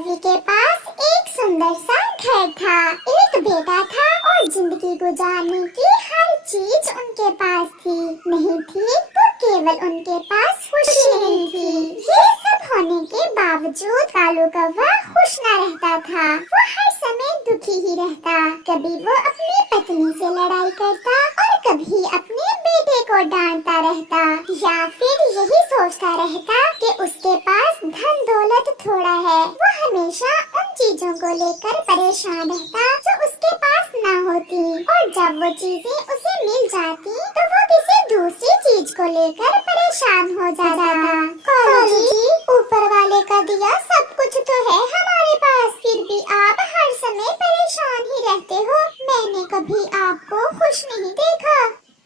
कव्वे के पास एक सुंदर सा घर था। एक बेटा था और जिंदगी गुजारने की हर चीज उनके पास थी। नहीं थी तो केवल उनके पास खुशी नहीं थी। ये सब होने के बावजूद कालू कौवा खुश न रहता था। वो हर समय दुखी ही रहता। कभी वो अपनी पत्नी से लड़ाई करता और कभी अपने बेटे को डांटता रहता, या फिर यही सोचता रहता कि उसके पास धन दौलत थोड़ा है। वो हमेशा उन चीजों को लेकर परेशान रहता जो उसके पास ना होती, और जब वो चीजें उसे मिल जाती तो वो किसी दूसरी चीज को लेकर परेशान हो जाता। कालू जी, ऊपर वाले का दिया सब कुछ तो है हमारे पास, फिर भी आप हर समय परेशान ही रहते हो। मैंने कभी आपको खुश नहीं देखा।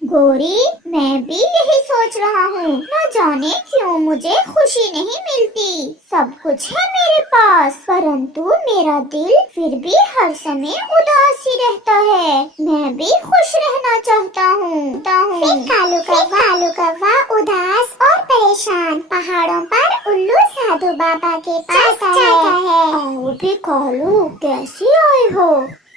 गौरी, मैं भी यही सोच रहा हूँ। न जाने क्यों मुझे खुशी नहीं मिलती। सब कुछ है मेरे पास, परंतु मेरा दिल फिर भी हर समय उदास ही रहता है। मैं भी खुश रहना चाहता हूँ। फिर कालू कौवा उदास और परेशान पहाड़ों पर उल्लू साधु बाबा के पास जाता है। आओ भी कालू, कैसे आए हो?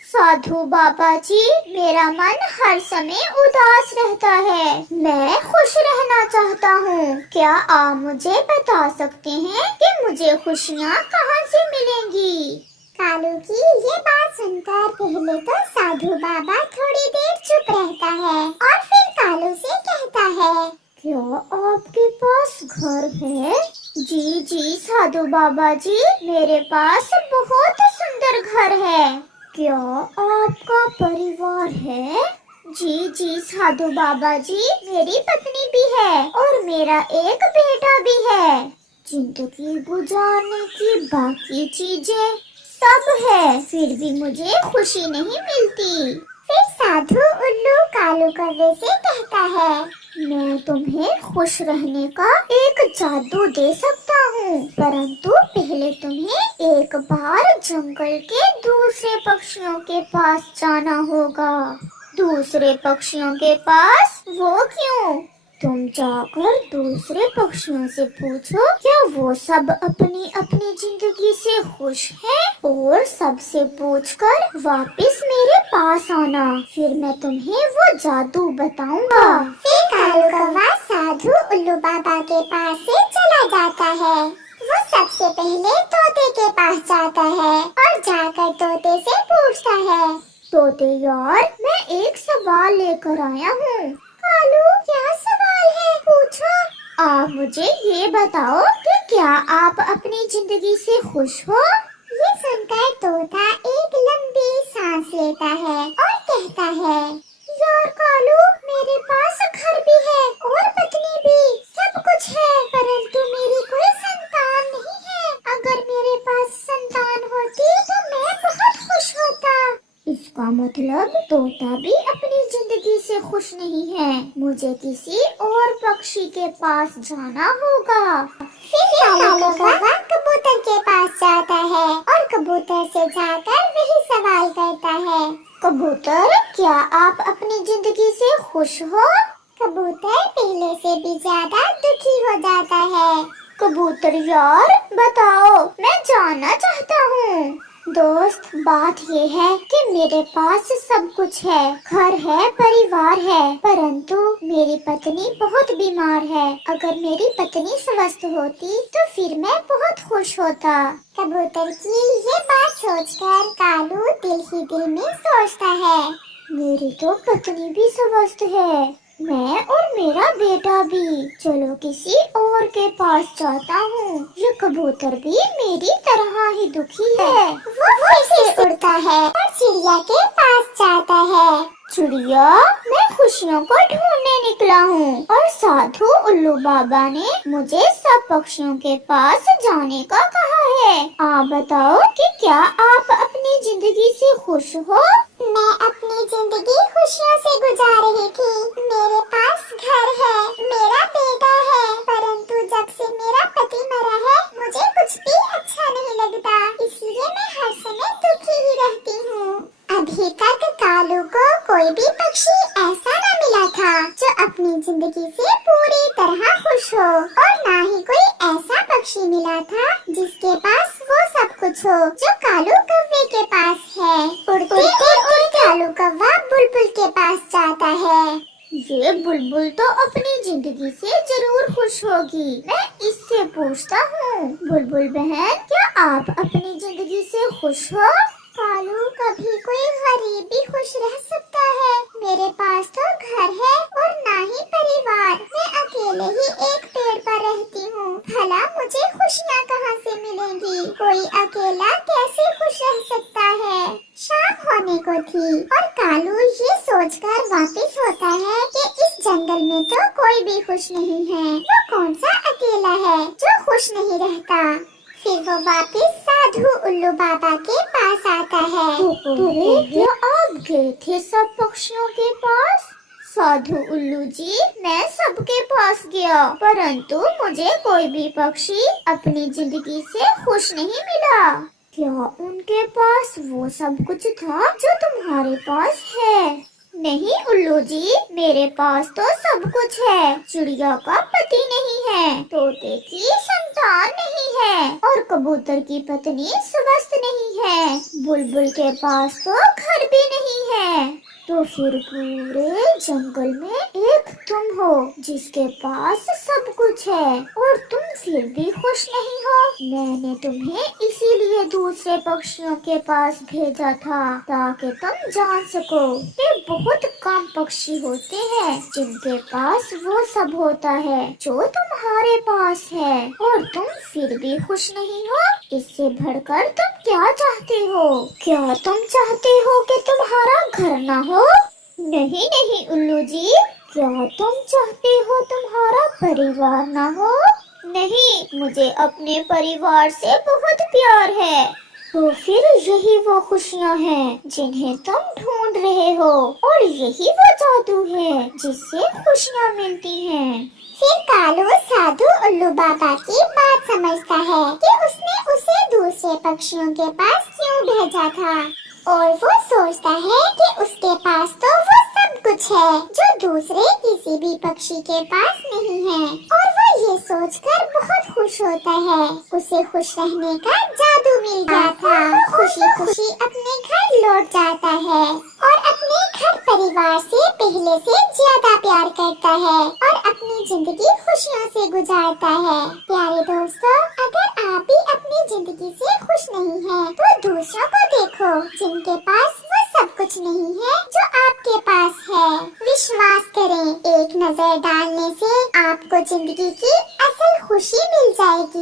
साधु बाबा जी, मेरा मन हर समय उदास रहता है। मैं खुश रहना चाहता हूँ। क्या आप मुझे बता सकते हैं कि मुझे खुशियाँ कहाँ से मिलेंगी? कालू की ये बात सुनकर पहले तो साधु बाबा थोड़ी देर चुप रहता है और फिर कालू से कहता है, क्या आपके पास घर है? जी साधु बाबा जी, मेरे पास बहुत सुंदर घर है। क्या आपका परिवार है? जी साधु बाबा जी, मेरी पत्नी भी है और मेरा एक बेटा भी है। जिंदगी गुजारने की बाकी चीजें सब है, फिर भी मुझे खुशी नहीं मिलती। फिर साधु उल्लू कालू कौवे से कहता है, मैं तुम्हें खुश रहने का एक जादू दे सकता हूँ, परंतु पहले तुम्हें एक बार जंगल के दूसरे पक्षियों के पास जाना होगा। दूसरे पक्षियों के पास? वो क्यों? तुम जाकर दूसरे पक्षियों से पूछो क्या वो सब अपनी अपनी जिंदगी से खुश हैं, और सबसे पूछकर वापस मेरे पास आना, फिर मैं तुम्हें वो जादू बताऊंगा। फिर कालू कौवा साधु उल्लू बाबा के पास से चला जाता है। वो सबसे पहले तोते के पास जाता है और जाकर तोते से पूछता है, तोते यार, मैं एक सवाल लेकर आया हूँ। कालू, क्या सवाल है? पूछो। आप मुझे ये बताओ कि क्या आप अपनी जिंदगी से खुश हो? ये सुनकर तोता एक लंबी सांस लेता है और कहता है, यार कालू, मेरे पास घर भी है और पत्नी भी, सब कुछ है, परंतु मेरी कोई संतान नहीं है। अगर मेरे पास संतान होती तो मैं बहुत खुश होता। इसका मतलब तोता भी अपनी जिंदगी से खुश नहीं है। मुझे किसी और पक्षी के पास जाना होगा। फिर कालू कौवा कबूतर के पास जाता है और कबूतर से जाकर वही सवाल करता है, कबूतर, क्या आप अपनी जिंदगी से खुश हो? कबूतर पहले से भी ज्यादा दुखी हो जाता है। कबूतर यार, बताओ, मैं जानना चाहता हूँ। दोस्त, बात ये है कि मेरे पास सब कुछ है, घर है, परिवार है, परंतु मेरी पत्नी बहुत बीमार है। अगर मेरी पत्नी स्वस्थ होती तो फिर मैं बहुत खुश होता। कबूतर की ये बात सोचकर कालू दिल ही दिल में सोचता है, मेरी तो पत्नी भी स्वस्थ है, मैं और मेरा बेटा भी। चलो किसी और के पास जाता हूँ। ये कबूतर भी मेरी तरह ही दुखी है। वो फिर से उड़ता है और चिड़िया के पास जाता है। चिड़िया, मैं खुशियों को ढूंढने निकला हूँ और साधु उल्लू बाबा ने मुझे सब पक्षियों के पास जाने का कहा है। आप बताओ कि क्या आप अपनी जिंदगी से खुश हो? मैं अपनी जिंदगी खुशियों से गुजार रही थी। मेरे पास घर है, मेरा बेटा है, परंतु जब से मेरा पति मरा है मुझे कुछ भी अच्छा नहीं लगता, इसलिए मैं हर समय दुखी ही रहती हूँ। अभी तक कालू को कोई भी पक्षी ऐसा न मिला था जो अपनी जिंदगी से पूरी तरह खुश हो, और ना ही कोई ऐसा पक्षी मिला था जिसके पास वो सब कुछ पूछो जो कालू कौवे के पास है। उड़ते उड़ते कालू कौवा बुलबुल के पास जाता है। ये बुलबुल तो अपनी जिंदगी से जरूर खुश होगी। मैं इससे पूछता हूँ, बुलबुल बहन, क्या आप अपनी जिंदगी से खुश हो? कालू, कभी कोई गरीब भी खुश रह सकता है। मेरे पास तो घर है और ना ही परिवार। मैं अकेले ही एक पेड़ पर रहती हूँ। भला मुझे खुशियाँ कहाँ से मिलेंगी? कोई अकेला कैसे खुश रह सकता है? शाम होने को थी और कालू ये सोचकर वापस होता है कि इस जंगल में तो कोई भी खुश नहीं है। वो कौन सा अकेला है जो खुश नहीं रहता? फिर वो वापस साधु उल्लू बाबा के पास आता है। क्या आप गए थे सब पक्षियों के पास? साधु उल्लू जी, मैं सबके पास गया, परंतु मुझे कोई भी पक्षी अपनी जिंदगी से खुश नहीं मिला। क्या उनके पास वो सब कुछ था जो तुम्हारे पास है? नहीं उल्लू जी, मेरे पास तो सब कुछ है। चिड़िया का पति नहीं है, तोते की संतान नहीं है और कबूतर की पत्नी स्वस्थ नहीं है। बुलबुल के पास तो घर भी नहीं है। तो फिर पूरे जंगल में एक तुम हो जिसके पास सब कुछ है और तुम फिर भी खुश नहीं हो। मैंने तुम्हें इसीलिए दूसरे पक्षियों के पास भेजा था ताकि तुम जान सको कि बहुत कम पक्षी होते हैं जिनके पास वो सब होता है जो तुम्हारे पास है और तुम फिर भी खुश नहीं हो। इससे बढ़कर तुम क्या चाहते हो? क्या तुम चाहते हो कि तुम्हारा घर ना हो? नहीं नहीं उल्लू जी, क्या तुम चाहते हो तुम्हारा परिवार ना हो? नहीं, मुझे अपने परिवार से बहुत प्यार है। तो फिर यही वो खुशियाँ हैं जिन्हें तुम ढूंढ रहे हो और यही वो जादू है जिससे खुशियाँ मिलती हैं। फिर कालू साधु उल्लू बाबा की बात समझता है कि उसने उसे दूसरे पक्षियों के पास क्यों भेजा था और वो सोचता है कि उसके पास तो वो सब कुछ है जो दूसरे किसी भी पक्षी के पास नहीं है और वो ये सोचकर बहुत खुश होता है। उसे खुश रहने का जादू मिल गया था। खुशी खुशी अपने घर लौट जाता है और अपने घर परिवार से पहले से ज्यादा प्यार करता है और अपनी जिंदगी खुशियों से गुजारता है। प्यारे दोस्तों, अगर आप भी अपनी जिंदगी से खुश नहीं हैं, तो दूसरों को देखो जिनके पास वो सब कुछ नहीं है जो आपके पास है। विश्वास करें, एक नजर डालने से आपको जिंदगी की असल खुशी मिल जाएगी।